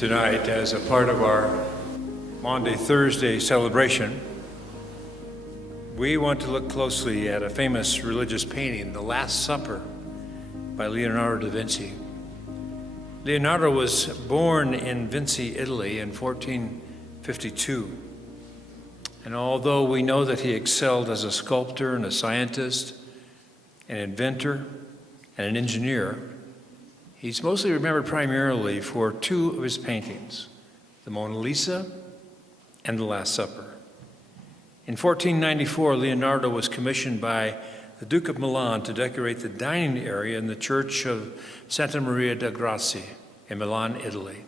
tonight as a part of our Maundy Thursday celebration. We want to look closely at a famous religious painting, The Last Supper by Leonardo da Vinci. Leonardo was born in Vinci, Italy in 1452. And although we know that he excelled as a sculptor and a scientist, an inventor, and an engineer, he's mostly remembered primarily for two of his paintings, the Mona Lisa and The Last Supper. In 1494, Leonardo was commissioned by the Duke of Milan to decorate the dining area in the Church of Santa Maria delle Grazie in Milan, Italy.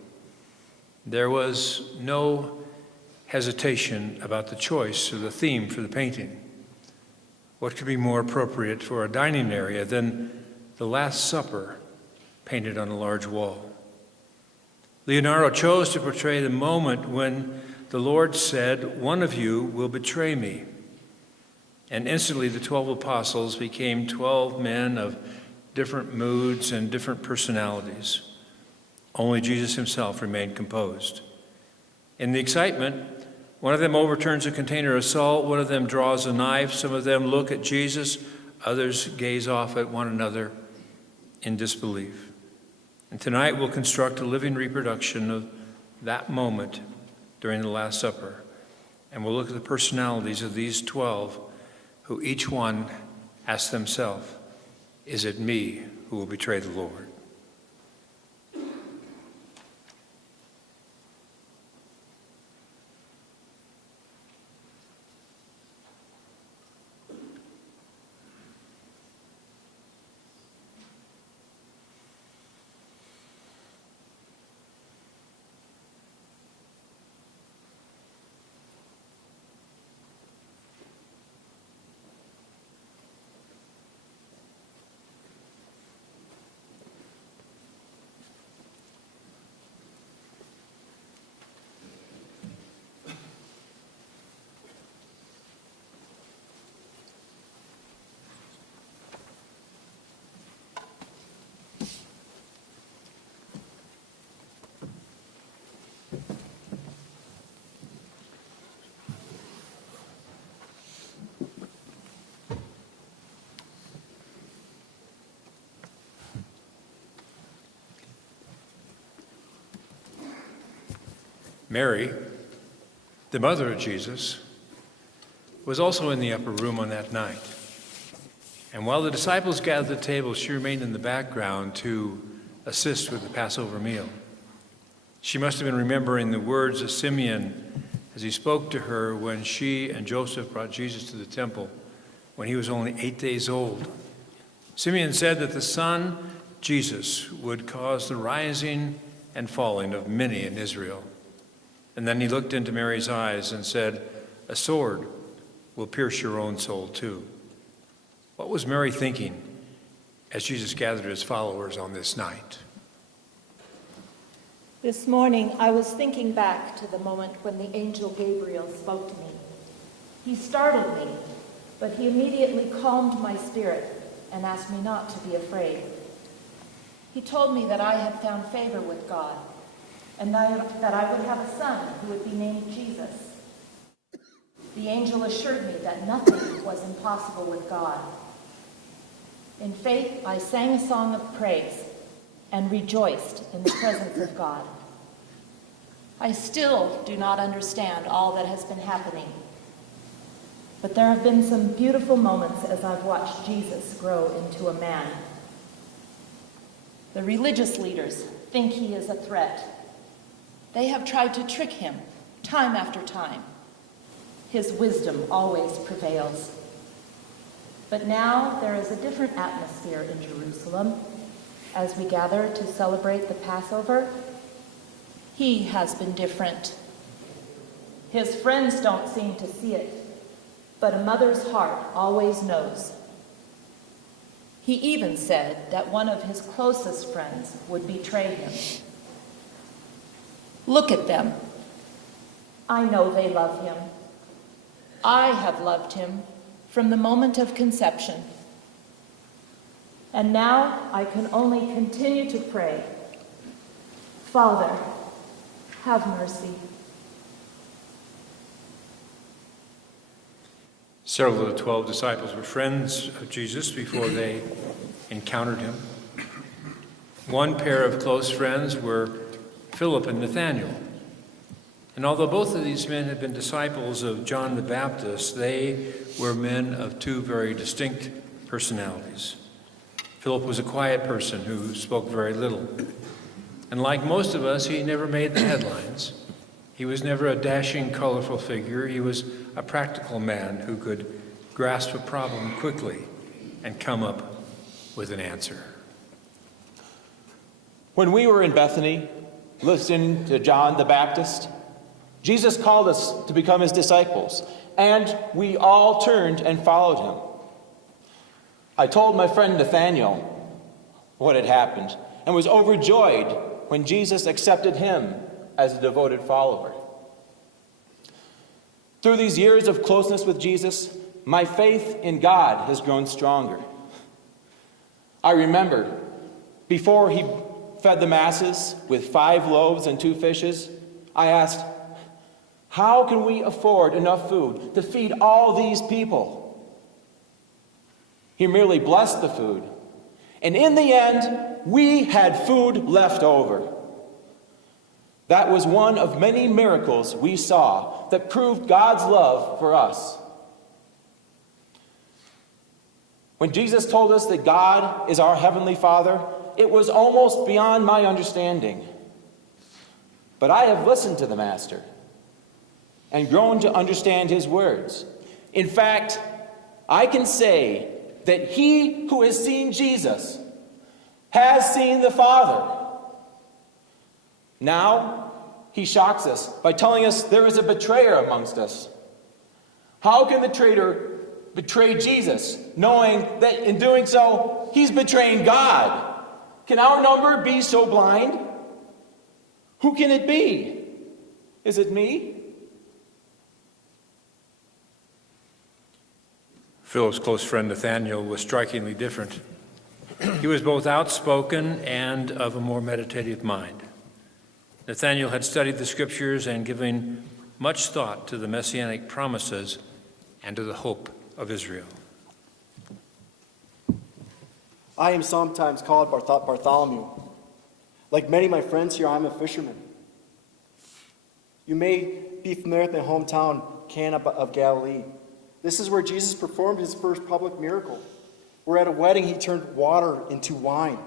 There was no hesitation about the choice of the theme for the painting. What could be more appropriate for a dining area than the Last Supper painted on a large wall? Leonardo chose to portray the moment when the Lord said, "One of you will betray me." And instantly the 12 apostles became 12 men of different moods and different personalities. Only Jesus himself remained composed. In the excitement, one of them overturns a container of salt, one of them draws a knife, some of them look at Jesus, others gaze off at one another in disbelief. And tonight we'll construct a living reproduction of that moment during the Last Supper. And we'll look at the personalities of these 12 who each one asked themselves, is it me who will betray the Lord? Mary, the mother of Jesus, was also in the upper room on that night. And while the disciples gathered at the table, she remained in the background to assist with the Passover meal. She must have been remembering the words of Simeon as he spoke to her when she and Joseph brought Jesus to the temple when he was only 8 days old. Simeon said that the son, Jesus, would cause the rising and falling of many in Israel. And then he looked into Mary's eyes and said, "A sword will pierce your own soul too." What was Mary thinking as Jesus gathered his followers on this night? This morning, I was thinking back to the moment when the angel Gabriel spoke to me. He startled me, but he immediately calmed my spirit and asked me not to be afraid. He told me that I had found favor with God, and that I would have a son who would be named Jesus. The angel assured me that nothing was impossible with God. In faith, I sang a song of praise and rejoiced in the presence of God. I still do not understand all that has been happening, but there have been some beautiful moments as I've watched Jesus grow into a man. The religious leaders think he is a threat. They have tried to trick him time after time. His wisdom always prevails. But now there is a different atmosphere in Jerusalem. As we gather to celebrate the Passover, he has been different. His friends don't seem to see it, but a mother's heart always knows. He even said that one of his closest friends would betray him. Look at them. I know they love him. I have loved him from the moment of conception. And now I can only continue to pray, Father, have mercy. Several of the 12 disciples were friends of Jesus before they encountered him. One pair of close friends were Philip and Nathanael. And although both of these men had been disciples of John the Baptist, they were men of two very distinct personalities. Philip was a quiet person who spoke very little. And like most of us, he never made the headlines. He was never a dashing, colorful figure. He was a practical man who could grasp a problem quickly and come up with an answer. When we were in Bethany, listening to John the Baptist, Jesus called us to become his disciples, and we all turned and followed him. I told my friend Nathanael what had happened and was overjoyed when Jesus accepted him as a devoted follower. Through these years of closeness with Jesus, my faith in God has grown stronger. I remember, before he fed the masses with 5 loaves and 2 fishes, I asked, how can we afford enough food to feed all these people? He merely blessed the food, and in the end, we had food left over. That was one of many miracles we saw that proved God's love for us. When Jesus told us that God is our Heavenly Father, it was almost beyond my understanding. But I have listened to the Master and grown to understand his words. In fact, I can say that he who has seen Jesus has seen the Father. Now, he shocks us by telling us there is a betrayer amongst us. How can the traitor betray Jesus, knowing that in doing so, he's betraying God? Can our number be so blind? Who can it be? Is it me? Philip's close friend Nathanael was strikingly different. He was both outspoken and of a more meditative mind. Nathanael had studied the scriptures and given much thought to the messianic promises and to the hope of Israel. I am sometimes called Bartholomew. Like many of my friends here, I'm a fisherman. You may be familiar with my hometown, Cana of Galilee. This is where Jesus performed his first public miracle, where at a wedding he turned water into wine.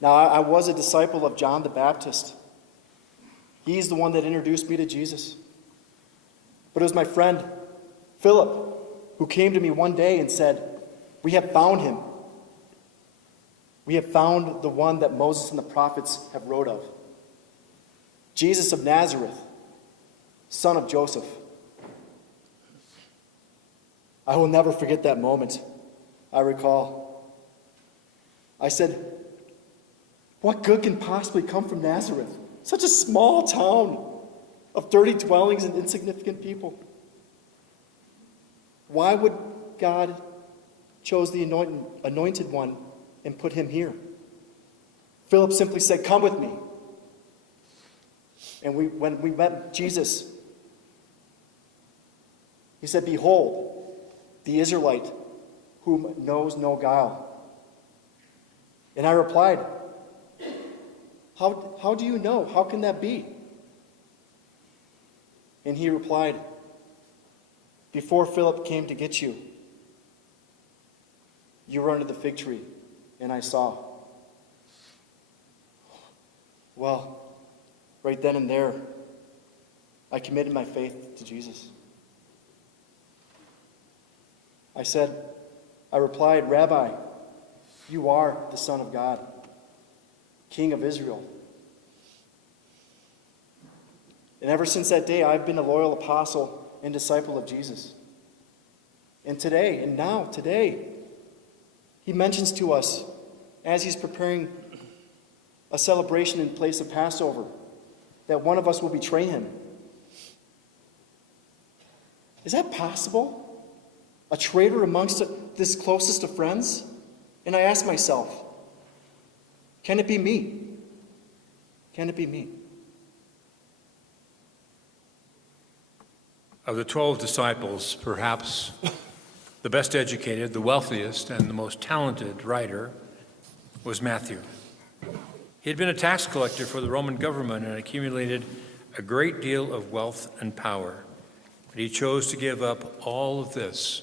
Now, I was a disciple of John the Baptist. He's the one that introduced me to Jesus. But it was my friend, Philip, who came to me one day and said, "We have found him. We have found the one that Moses and the prophets have wrote of. Jesus of Nazareth, son of Joseph." I will never forget that moment. I recall. I said, what good can possibly come from Nazareth? Such a small town of dirty dwellings and insignificant people. Why would God chose the anointed one and put him here? Philip simply said, "Come with me." And when we met Jesus, he said, "Behold, the Israelite whom knows no guile." And I replied, How do you know? How can that be? And he replied, "Before Philip came to get you, you were under the fig tree, and I saw." Well, right then and there, I committed my faith to Jesus. I replied, "Rabbi, you are the Son of God, King of Israel." And ever since that day, I've been a loyal apostle and disciple of Jesus. And today, he mentions to us, as he's preparing a celebration in place of Passover, that one of us will betray him. Is that possible? A traitor amongst this closest of friends? And I ask myself, can it be me? Can it be me? Of the 12 disciples, perhaps the best educated, the wealthiest, and the most talented writer was Matthew. He had been a tax collector for the Roman government and accumulated a great deal of wealth and power, but he chose to give up all of this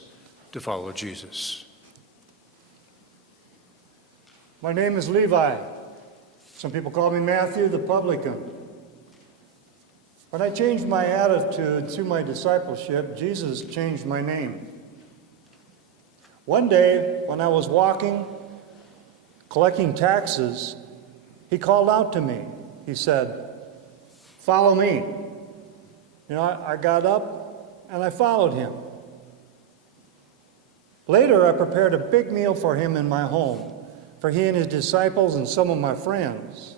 to follow Jesus. My name is Levi. Some people call me Matthew the publican. When I changed my attitude through my discipleship, Jesus changed my name. One day, when I was walking, collecting taxes, he called out to me. He said, "Follow me." I got up and I followed him. Later, I prepared a big meal for him in my home, for he and his disciples and some of my friends.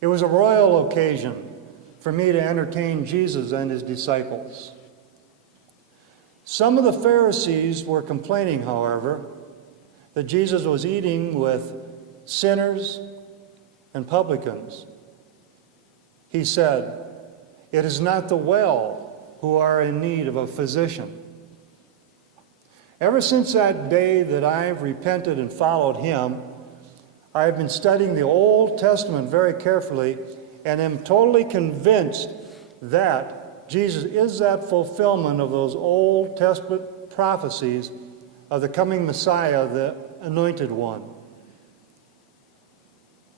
It was a royal occasion for me to entertain Jesus and his disciples. Some of the Pharisees were complaining, however, that Jesus was eating with sinners and publicans. He said, "It is not the well who are in need of a physician." Ever since that day that I've repented and followed him, I've been studying the Old Testament very carefully and am totally convinced that Jesus is that fulfillment of those Old Testament prophecies of the coming Messiah, the Anointed One.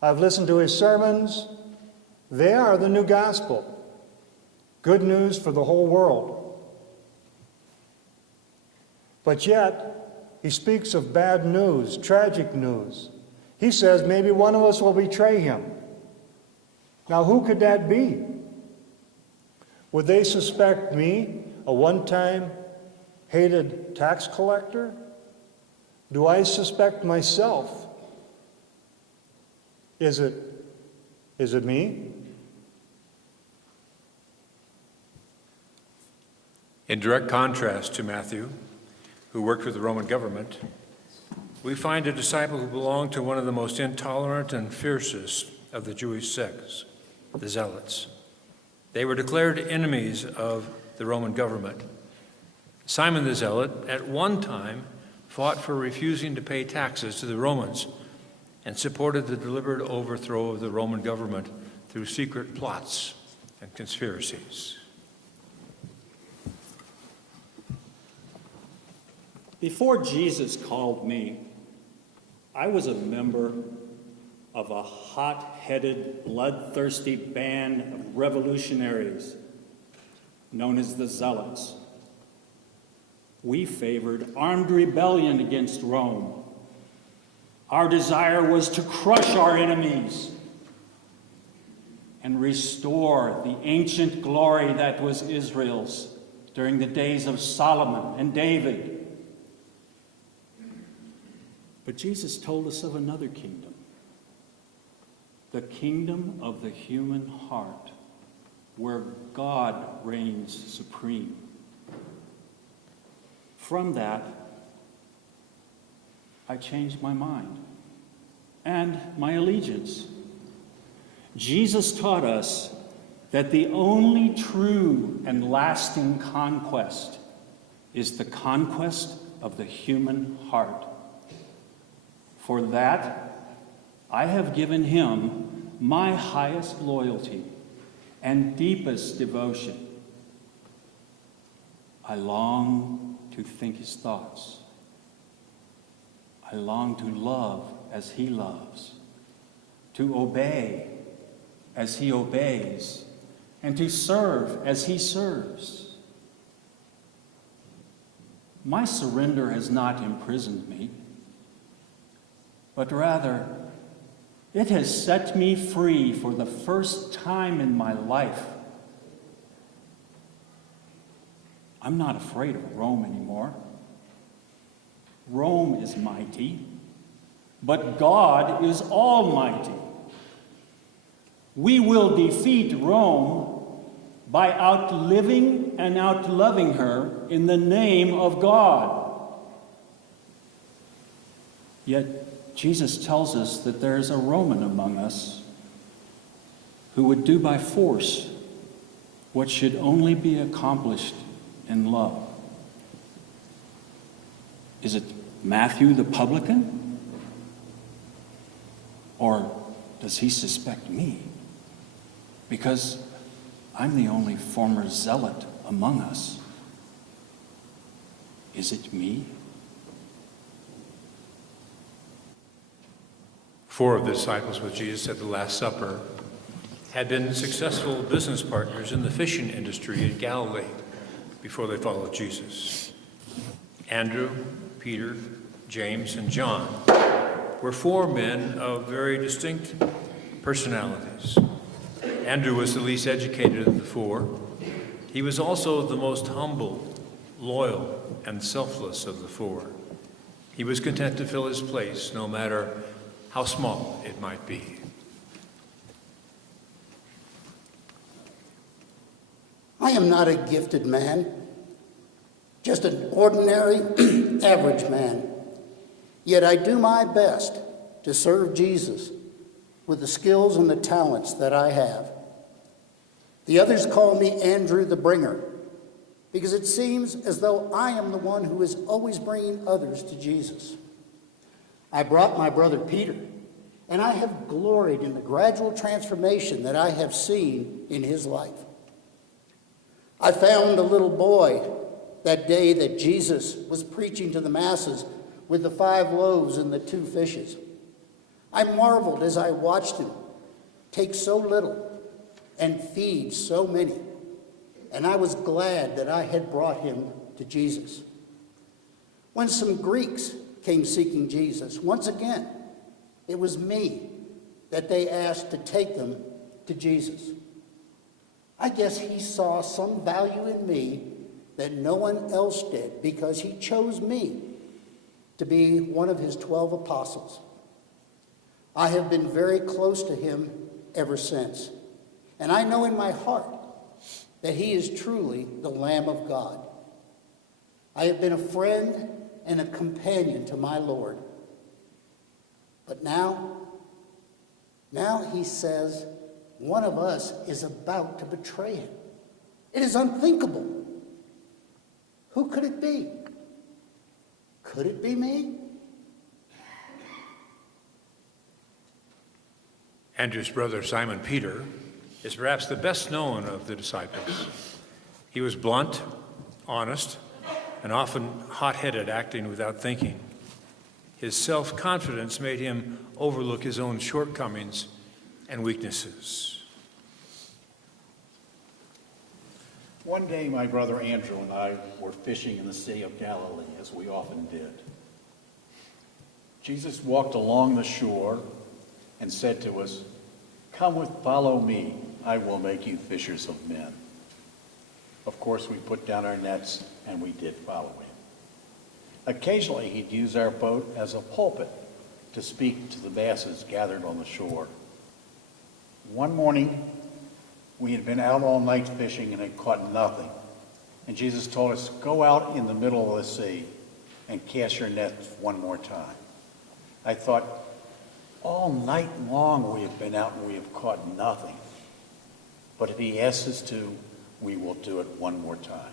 I've listened to his sermons. They are the new gospel. Good news for the whole world. But yet, he speaks of bad news, tragic news. He says maybe one of us will betray him. Now, who could that be? Would they suspect me, a one-time hated tax collector? Do I suspect myself? Is it me? In direct contrast to Matthew, who worked with the Roman government, we find a disciple who belonged to one of the most intolerant and fiercest of the Jewish sects, the Zealots. They were declared enemies of the Roman government. Simon the Zealot, at one time, fought for refusing to pay taxes to the Romans and supported the deliberate overthrow of the Roman government through secret plots and conspiracies. Before Jesus called me, I was a member of a hot-headed, bloodthirsty band of revolutionaries known as the Zealots. We favored armed rebellion against Rome. Our desire was to crush our enemies and restore the ancient glory that was Israel's during the days of Solomon and David. But Jesus told us of another kingdom, the kingdom of the human heart, where God reigns supreme. From that, I changed my mind and my allegiance. Jesus taught us that the only true and lasting conquest is the conquest of the human heart. For that, I have given him my highest loyalty and deepest devotion. I long to think his thoughts. I long to love as he loves, to obey as he obeys, and to serve as he serves. My surrender has not imprisoned me, but rather, it has set me free for the first time in my life. I'm not afraid of Rome anymore. Rome is mighty, but God is almighty. We will defeat Rome by outliving and outloving her in the name of God. Yet, Jesus tells us that there is a Roman among us who would do by force what should only be accomplished in love? Is it Matthew the publican? Or does he suspect me? Because I'm the only former zealot among us. Is it me? 4 of the disciples with Jesus at the Last Supper had been successful business partners in the fishing industry in Galilee before they followed Jesus. Andrew, Peter, James, and John were 4 men of very distinct personalities. Andrew was the least educated of the 4. He was also the most humble, loyal, and selfless of the 4. He was content to fill his place, no matter how small it might be. I am not a gifted man, just an ordinary, average man. Yet I do my best to serve Jesus with the skills and the talents that I have. The others call me Andrew the Bringer, because it seems as though I am the one who is always bringing others to Jesus. I brought my brother Peter, and I have gloried in the gradual transformation that I have seen in his life. I found a little boy that day that Jesus was preaching to the masses with the 5 loaves and the 2 fishes. I marveled as I watched him take so little and feed so many, and I was glad that I had brought him to Jesus. When some Greeks came seeking Jesus, once again, it was me that they asked to take them to Jesus. I guess he saw some value in me that no one else did, because he chose me to be one of his 12 apostles. I have been very close to him ever since, and I know in my heart that he is truly the Lamb of God. I have been a friend and a companion to my Lord. But now he says one of us is about to betray him. It is unthinkable. Who could it be? Could it be me? Andrew's brother, Simon Peter, is perhaps the best known of the disciples. He was blunt, honest, and often hot-headed, acting without thinking. His self-confidence made him overlook his own shortcomings and weaknesses. One day, my brother Andrew and I were fishing in the Sea of Galilee, as we often did. Jesus walked along the shore and said to us, follow me, I will make you fishers of men. Of course, we put down our nets and we did follow him. Occasionally, he'd use our boat as a pulpit to speak to the masses gathered on the shore. One morning, we had been out all night fishing and had caught nothing. And Jesus told us, go out in the middle of the sea and cast your nets one more time. I thought, all night long we have been out and we have caught nothing. But if he asks us to, we will do it one more time.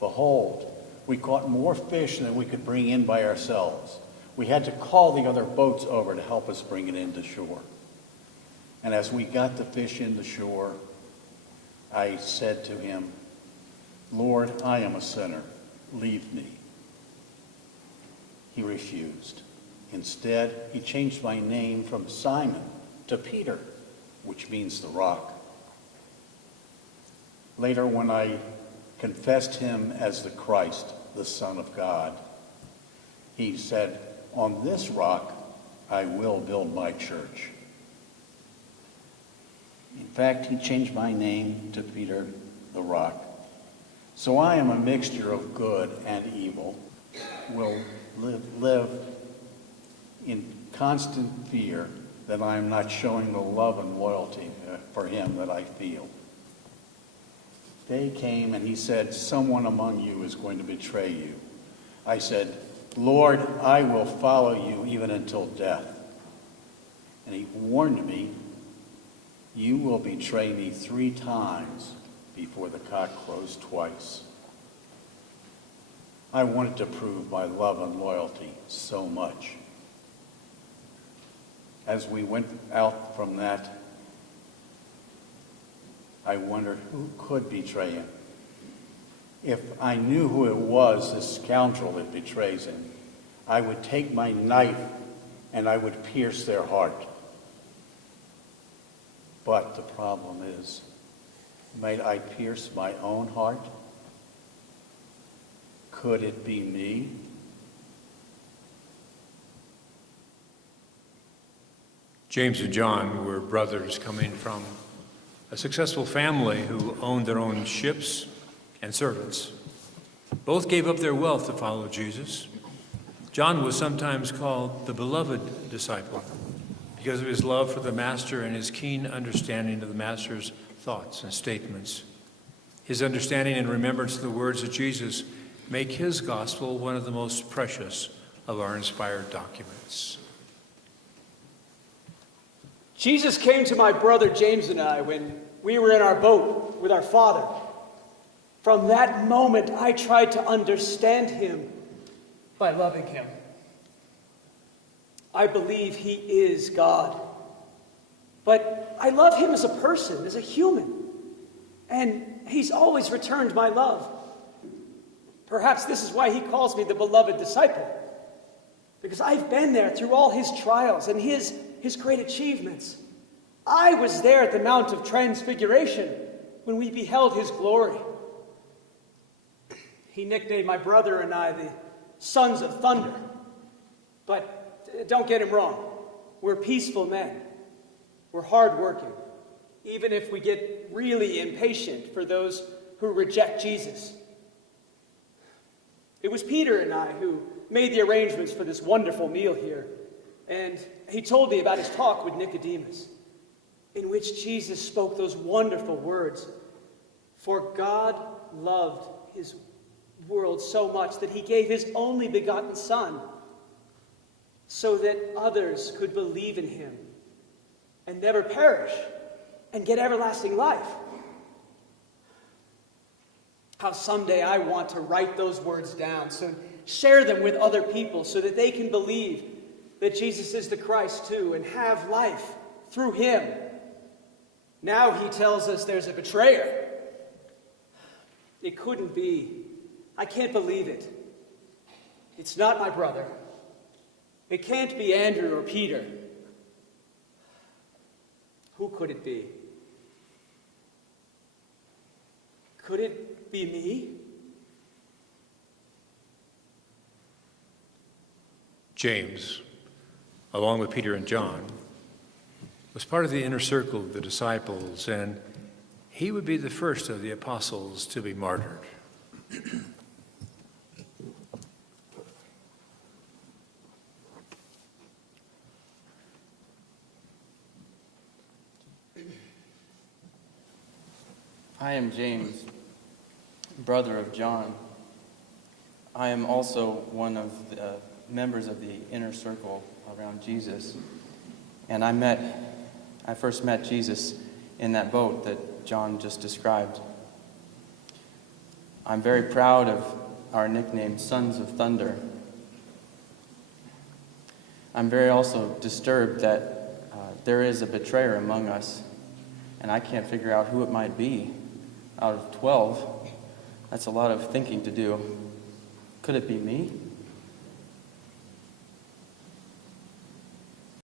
Behold, we caught more fish than we could bring in by ourselves. We had to call the other boats over to help us bring it into shore. And as we got the fish into shore, I said to him, Lord, I am a sinner. Leave me. He refused. Instead, he changed my name from Simon to Peter, which means the rock. Later, when I confessed him as the Christ, the Son of God, he said, on this rock I will build my church. In fact, he changed my name to Peter, the rock. So I am a mixture of good and evil, will live in constant fear that I am not showing the love and loyalty for him that I feel. Day came and he said, someone among you is going to betray you. I said, Lord, I will follow you even until death. And he warned me, you will betray me 3 times before the cock crows twice. I wanted to prove my love and loyalty so much. As we went out from that, I wondered who could betray him. If I knew who it was, this scoundrel that betrays him, I would take my knife and I would pierce their heart. But the problem is, might I pierce my own heart? Could it be me? James and John were brothers coming from a successful family who owned their own ships and servants. Both gave up their wealth to follow Jesus. John was sometimes called the beloved disciple because of his love for the Master and his keen understanding of the Master's thoughts and statements. His understanding and remembrance of the words of Jesus make his gospel one of the most precious of our inspired documents. Jesus came to my brother James and I when we were in our boat with our father. From that moment, I tried to understand him by loving him. I believe he is God. But I love him as a person, as a human. And he's always returned my love. Perhaps this is why he calls me the beloved disciple. Because I've been there through all his trials and his great achievements. I was there at the Mount of Transfiguration when we beheld his glory. He nicknamed my brother and I the Sons of Thunder. But don't get him wrong. We're peaceful men. We're hardworking, even if we get really impatient for those who reject Jesus. It was Peter and I who made the arrangements for this wonderful meal here. And he told me about his talk with Nicodemus, in which Jesus spoke those wonderful words. For God loved his world so much that he gave his only begotten Son, so that others could believe in him and never perish and get everlasting life. How someday I want to write those words down, so share them with other people so that they can believe that Jesus is the Christ too and have life through him. Now he tells us there's a betrayer. It couldn't be. I can't believe it. It's not my brother. It can't be Andrew or Peter. Who could it be? Could it be me? James, along with Peter and John, was part of the inner circle of the disciples, and he would be the first of the apostles to be martyred. I am James, brother of John. I am also one of the members of the inner circle around Jesus. And I first met Jesus in that boat that John just described. I'm very proud of our nickname, Sons of Thunder. I'm very also disturbed that there is a betrayer among us, and I can't figure out who it might be. Out of 12, that's a lot of thinking to do. Could it be me?